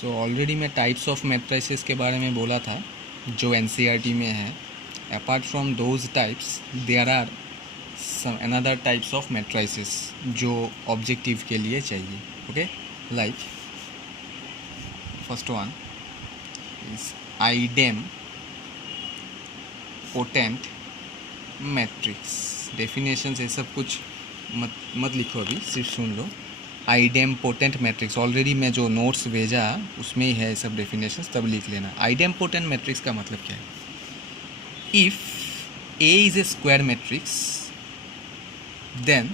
सो already मैं types of matrices के बारे में बोला था जो एनसीईआरटी में है. Apart from those types there are some another types of matrices जो ऑब्जेक्टिव के लिए चाहिए. Okay, like first one is idempotent matrix. Definition ये सब कुछ मत लिखो, अभी सिर्फ सुन लो. आइडेम पोटेंट मैट्रिक्स ऑलरेडी मैं जो नोट्स भेजा उसमें ही है सब डेफिनेशंस, तब लिख लेना. आइडेम पोटेंट मैट्रिक्स का मतलब क्या है? If A is a square matrix then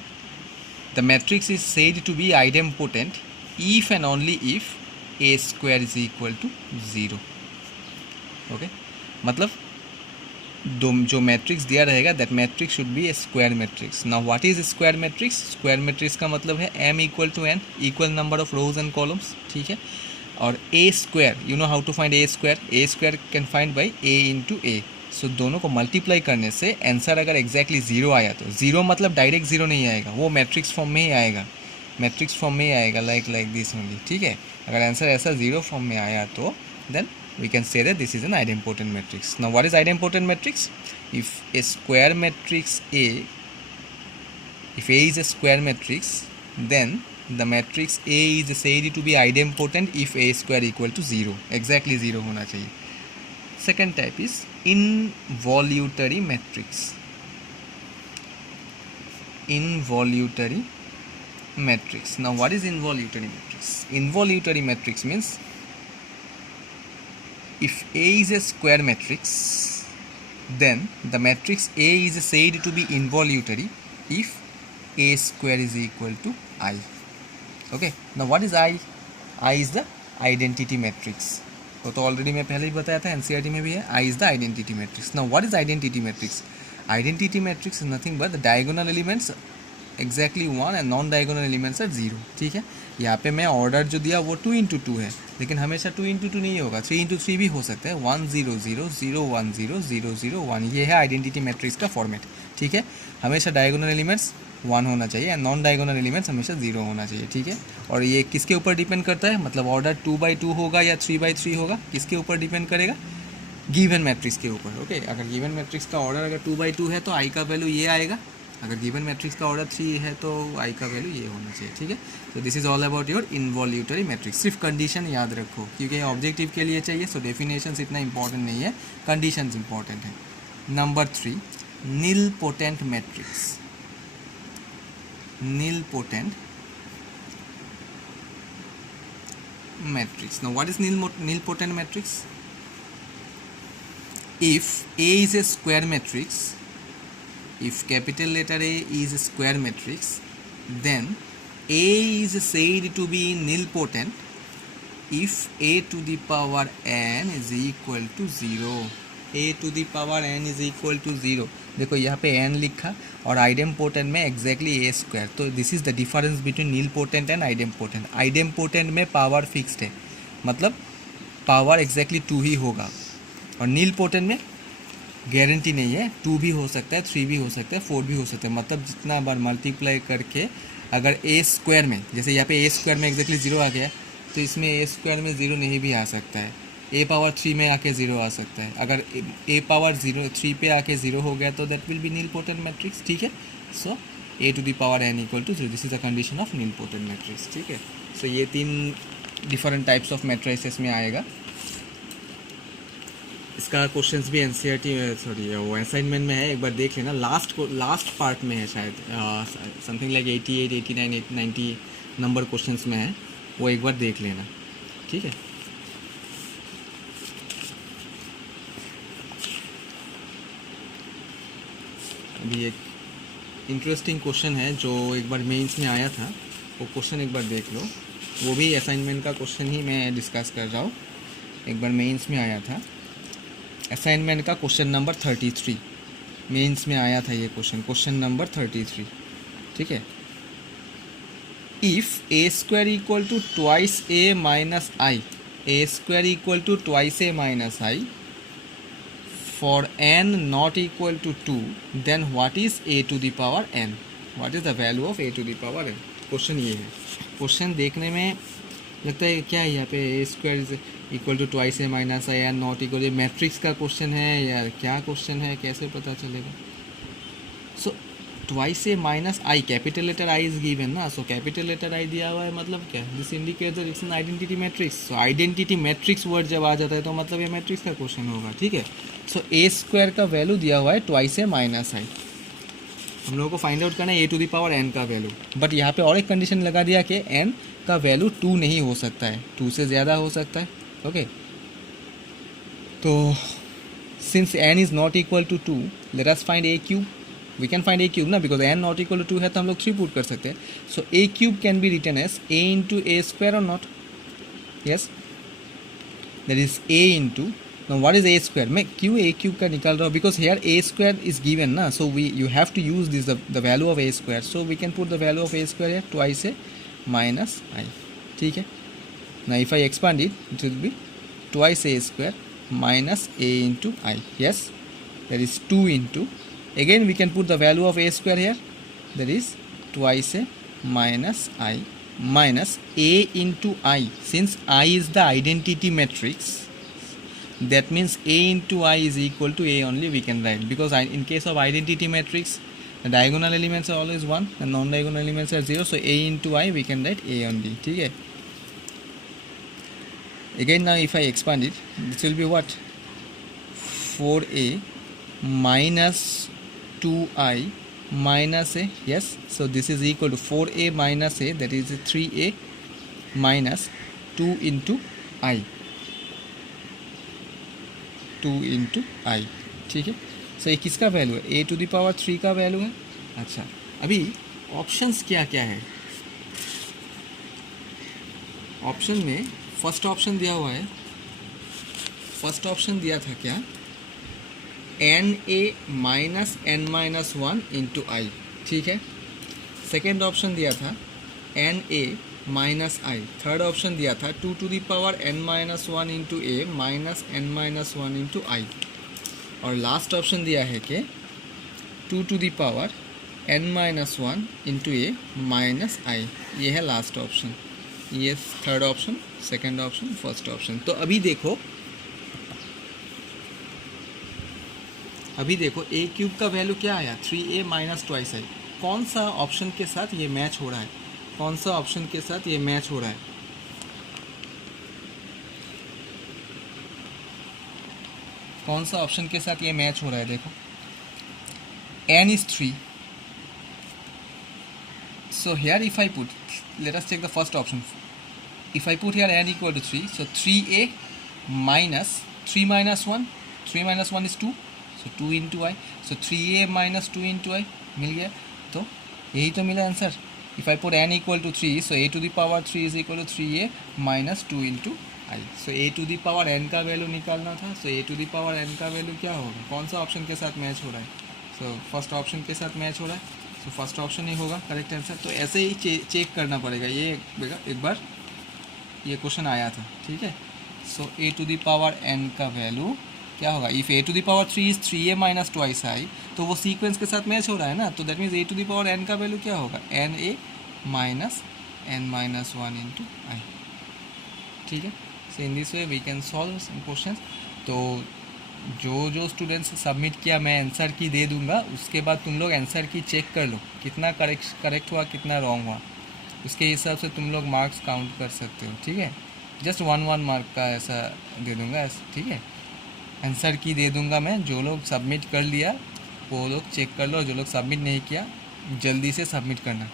the matrix is said to be idempotent if and only if A square is equal to 0. Okay, मतलब जो मैट्रिक्स दिया रहेगा that matrix should be a square matrix. Now what is square matrix? Square matrix का मतलब है m equal to n, equal number of rows and columns. ठीक है, और A square, you know how to find A square. A square can find by A into A. So दोनों को multiply करने से आंसर अगर एग्जैक्टली 0 आया तो 0 मतलब डायरेक्ट 0 नहीं आएगा, वो मैट्रिक्स फॉर्म में ही आएगा. मैट्रिक्स फॉर्म में ही आएगा, लाइक दिस ओनली. ठीक है, अगर आंसर ऐसा 0 फॉर्म में आया तो then we can say that this is an idempotent matrix. Now what is idempotent matrix? If a square matrix A, if A is a square matrix, then the matrix A is said to be idempotent if A square equal to 0. Exactly 0 होना चाहिए. Second type is involutory matrix. Involutory matrix. Now what is involutory matrix? Involutory matrix means if A is a square matrix, then the matrix A is said to be involutory if A square is equal to I. Okay, now what is I? I is the identity matrix. तो already मैं पहले ही बताया था, NCERT में भी है. I is the identity matrix. Now what is identity matrix? Identity matrix is nothing but the diagonal elements exactly 1 and non diagonal elements are 0. ठीक है, यहाँ पे मैं ऑर्डर जो दिया वो 2 into 2 है, लेकिन हमेशा 2 into 2 नहीं होगा, 3 into 3 भी हो सकता है. 1 0 0 0 1 0 0 0 1, ये है आइडेंटिटी मैट्रिक्स का फॉर्मेट. ठीक है, हमेशा डायगोनल एलिमेंट्स 1 होना चाहिए एंड नॉन डायगोनल एलिमेंट्स हमेशा 0 होना चाहिए. ठीक है, और ये किसके ऊपर डिपेंड करता है? मतलब ऑर्डर 2/2 होगा या 3/3 होगा, किसके ऊपर डिपेंड करेगा? गिवन मैट्रिक्स के ऊपर. ओके, अगर गिवन मैट्रिक्स का ऑर्डर अगर 2/2 है तो आई का वैल्यू ये आएगा. अगर गिवन मैट्रिक्स का ऑर्डर 3 है तो आई का वैल्यू ये होना चाहिए. ठीक है, तो this is all about your involutory matrix. सिर्फ कंडीशन याद रखो क्योंकि ये ऑब्जेक्टिव के लिए चाहिए, सो डेफिनेशंस इतना इंपॉर्टेंट नहीं है, कंडीशंस इंपॉर्टेंट है. Number 3, nilpotent matrix. Nilpotent matrix. Now what is nilpotent matrix? If A is a square matrix, if capital letter A is a square matrix, then A is said to be nilpotent if A to the power n is equal to 0. A to the power n is equal to 0. देखो यहाँ पे n लिखा और idempotent में exactly a square. तो this is the difference between nilpotent and idempotent. Idempotent में power fixed है, मतलब पावर एग्जैक्टली 2 ही होगा, और नीलपोटेंट में गारंटी नहीं है, 2 भी हो सकता है, 3 भी हो सकता है, 4 भी हो सकता है. मतलब जितना बार मल्टीप्लाई करके अगर ए स्क्वायर में, जैसे यहाँ पे ए स्क्वायर में एग्जैक्टली 0 आ गया तो इसमें ए स्क्वायर में 0 नहीं भी आ सकता है. ए पावर 3 में आके 0 आ सकता है. अगर ए पावर 3 पे आके 0 हो गया तो that will be nilpotent matrix. ठीक है, so A to the power n equal to 0, this is the condition of nilpotent matrix. ठीक है, सो ये 3 डिफरेंट टाइप्स ऑफ मैट्रिसेस में आएगा. इसका क्वेश्चंस भी एनसीईआरटी वो असाइनमेंट में है, एक बार देख लेना. लास्ट पार्ट में है शायद, समथिंग लाइक 88 89 90 नंबर क्वेश्चंस में है, वो एक बार देख लेना. ठीक है, अभी एक इंटरेस्टिंग क्वेश्चन है जो एक बार मेंस में आया था, वो क्वेश्चन एक बार देख लो. वो भी असाइनमेंट का क्वेश्चन ही मैं डिस्कस कर रहा हूँ. एक बार मेंस में आया था, असाइनमेंट का क्वेश्चन नंबर 33 मेंस में आया था ये क्वेश्चन नंबर 33. ठीक है, if A square equal to twice A minus I, A square equal to twice A minus I for n not equal to 2, then what is a to the power n? What is the value of a to the power n? Question ये है. Question देखने में लगता है क्या है यहाँ पे A square is equal to twice A minus I and not equal, matrix का क्वेश्चन है यार, क्या क्वेश्चन है, कैसे पता चलेगा? So twice A minus I, capital letter I is given ना, सो कैपिटल लेटर आई दिया हुआ है, मतलब क्या, this indicates that it's an identity matrix. So identity matrix word जब आ जाता है तो मतलब ये मैट्रिक्स का क्वेश्चन होगा, ठीक है। सो ए स्क्वायर का वैल्यू दिया हुआ है ट्वाइस ए माइनस आई, हम लोगों को फाइंड आउट करना है ए टू द पावर एन का वैल्यू। बट यहाँ पे और एक कंडीशन लगा दिया कि एन का वैल्यू 2 नहीं हो सकता है, 2 से ज़्यादा हो सकता है, ओके। तो since n is not equal to 2, let us find A cube. We can find A cube ना, because n not equal to 2 है तो हम लोग 3 पुट कर सकते हैं। So A cube can be written as A into A square और not, yes, that is A into, now what is a square, मैं क्यों a cube का निकाल रहा हूँ, because here a square is given ना, so you have to use this the value of a square, so we can put the value of a square here twice a minus I, ठीक है। now if I expand it, it will be twice a square minus a into I, yes, that is 2 into, again we can put the value of a square here, that is twice a minus I minus a into I, since I is the identity matrix, that means a into I is equal to a only we can write, because in case of identity matrix the diagonal elements are always 1 and non-diagonal elements are 0, so a into I we can write a only, ठीक है। again now if I expand it, this will be what, 4a minus 2I minus a, yes, so this is equal to 4a minus a, that is 3a minus 2 into I, 2 into I, ठीक है। सो ये किसका value है, ए to the power 3 का value है। अच्छा, अभी options क्या क्या है, ऑप्शन में फर्स्ट ऑप्शन दिया हुआ है, फर्स्ट ऑप्शन दिया था क्या, n A minus n minus 1 into I, ठीक है। सेकेंड ऑप्शन दिया था n A minus I, third option दिया था 2 to the power n minus 1 into A minus n minus 1 into I, और लास्ट ऑप्शन दिया है कि 2 to the power n minus 1 into A minus I, ये है लास्ट ऑप्शन, ये third option, second option, first option. तो अभी देखो ए क्यूब का वैल्यू क्या आया, 3a माइनस ट्वाइस आई, कौन सा ऑप्शन के साथ ये मैच हो रहा है, कौन सा ऑप्शन के साथ ये मैच हो रहा है, कौन सा ऑप्शन के साथ ये मैच हो रहा है, देखो n is 3, so here if I put, let us check the first option, if I put here n equal to 3, so 3a minus 3 minus 1, 3 minus 1 is 2, so 2 into I, so 3a minus 2 into I मिल गया, तो यही तो मिला answer. If I put n equal to 3, so a to the power 3 is equal to 3a minus 2 into I. So a to the power n का value निकालना था, so a to the power n का value क्या होगा, कौन सा option के साथ मैच हो रहा है, so फर्स्ट ऑप्शन के साथ मैच हो रहा है, so फर्स्ट ऑप्शन ही होगा करेक्ट आंसर। तो ऐसे ही चेक करना पड़ेगा, ये एक बार ये क्वेश्चन आया था, ठीक है। सो a to the power n का वैल्यू क्या होगा, if a to the power 3 is 3a minus twice I, तो वो सीक्वेंस के साथ मैच हो रहा है ना, तो that means a to the power n का वैल्यू क्या होगा, na minus n minus 1 into I, ठीक है। So in this way we can solve some question. तो जो स्टूडेंट्स सबमिट किया मैं आंसर की दे दूंगा, उसके बाद तुम लोग आंसर की चेक कर लो कितना करेक्ट हुआ कितना रॉन्ग हुआ, उसके हिसाब से तुम लोग मार्क्स काउंट कर सकते हो, ठीक है। जस्ट 1 मार्क का ऐसा दे दूंगा, ठीक है। आंसर की दे दूंगा मैं, जो लोग सबमिट कर लिया वो लोग चेक कर लो, जो लोग सबमिट नहीं किया जल्दी से सबमिट करना।